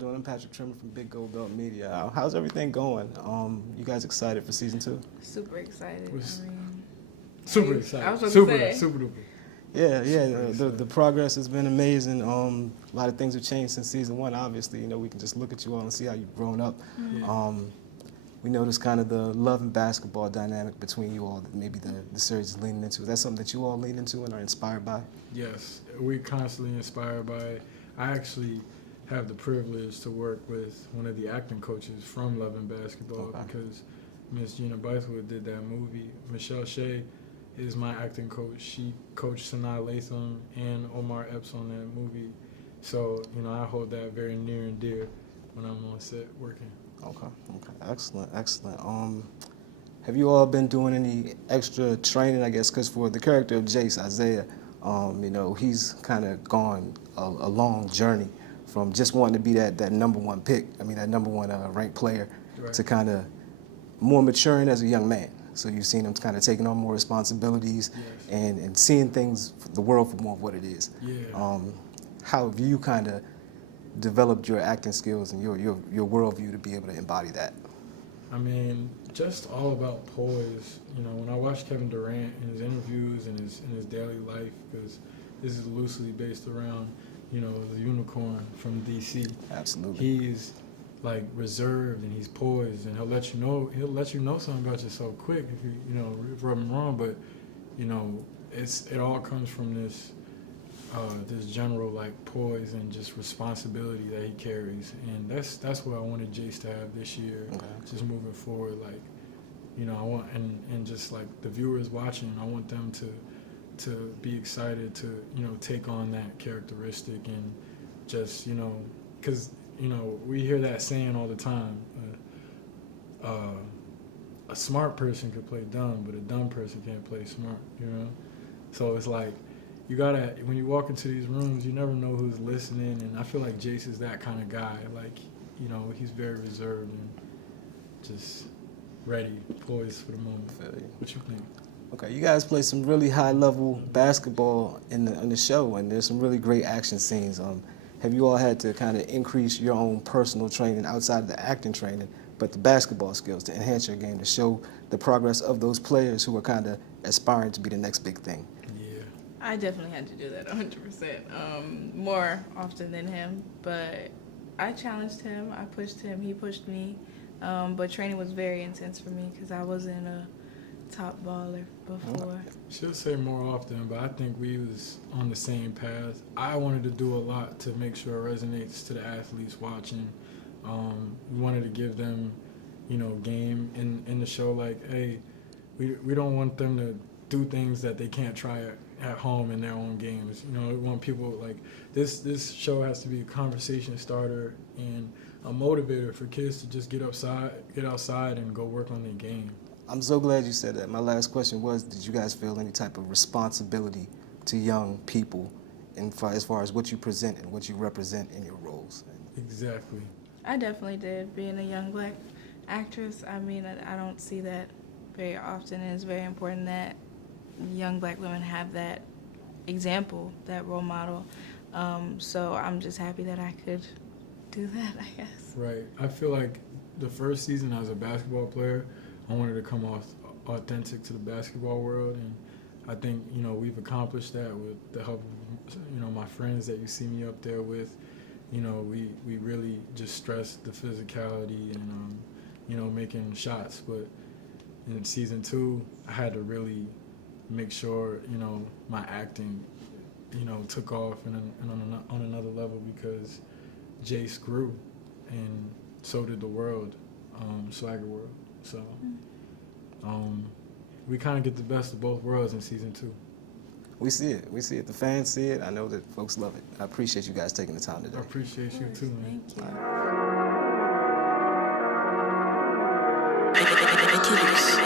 doing? I'm Patrick Trimmer from Big Gold Belt Media. How's everything going? You guys excited for season 2? Super excited. Super excited. I was about super, to say. super duper. Yeah. The progress has been amazing. A lot of things have changed since season 1. Obviously, we can just look at you all and see how you've grown up. Mm-hmm. We noticed kind of the love and basketball dynamic between you all that maybe the series is leaning into. Is that something that you all lean into and are inspired by? Yes, we're constantly inspired by it. I actually have the privilege to work with one of the acting coaches from Love and Basketball because Miss Gina Bythewood did that movie. Michelle Shea is my acting coach. She coached Sanaa Latham and Omar Epps on that movie. So, I hold that very near and dear when I'm on set working. Okay. Excellent. Have you all been doing any extra training, I guess, because for the character of Jace, Isaiah, he's kind of gone a long journey from just wanting to be that number 1 pick, that number 1 ranked player, right, to kind of more maturing as a young man. So you've seen him kind of taking on more responsibilities, yes, and seeing things, the world for more of what it is. Yeah. How have you kind of developed your acting skills and your worldview to be able to embody that? Just all about poise. When I watch Kevin Durant in his interviews and in his daily life, because this is loosely based around, the unicorn from D.C. Absolutely. He's like reserved and he's poised, and he'll let you know something about yourself quick if you rub him wrong. But it all comes from this general like poise and just responsibility that he carries, and that's what I wanted Jace to have this year. Okay. Just moving forward, like I want and just like the viewers watching, I want them to be excited to take on that characteristic, and just because we hear that saying all the time. A smart person could play dumb, but a dumb person can't play smart. So it's like, you gotta, when you walk into these rooms, you never know who's listening, and I feel like Jace is that kind of guy. Like, he's very reserved and just ready, poised for the moment. What you think? Okay, you guys play some really high-level basketball in the show, and there's some really great action scenes. Have you all had to kind of increase your own personal training outside of the acting training, but the basketball skills to enhance your game, to show the progress of those players who are kind of aspiring to be the next big thing? I definitely had to do that 100%, more often than him, but I challenged him, I pushed him, he pushed me, but training was very intense for me because I wasn't a top baller before. She'll say more often, but I think we was on the same path. I wanted to do a lot to make sure it resonates to the athletes watching. We wanted to give them, game in the show, like, hey, we don't want them to do things that they can't try at home in their own games. We want people like this show has to be a conversation starter and a motivator for kids to just get outside and go work on their game. I'm so glad you said that. My last question was, did you guys feel any type of responsibility to young people as far as what you present and what you represent in your roles? Exactly. I definitely did. Being a young black actress, I don't see that very often, and it's very important that young black women have that example, that role model. So I'm just happy that I could do that, I guess. Right. I feel like the first season as a basketball player, I wanted to come off authentic to the basketball world, and I think we've accomplished that with the help of my friends that you see me up there with. We really just stress the physicality and making shots. But in season 2, I had to really make sure my acting took off and on another level, because Jace grew and so did the world, Swagger World. So we kind of get the best of both worlds in season 2. We see it. The fans see it. I know that folks love it. I appreciate you guys taking the time today. I appreciate you too, man. Thank you.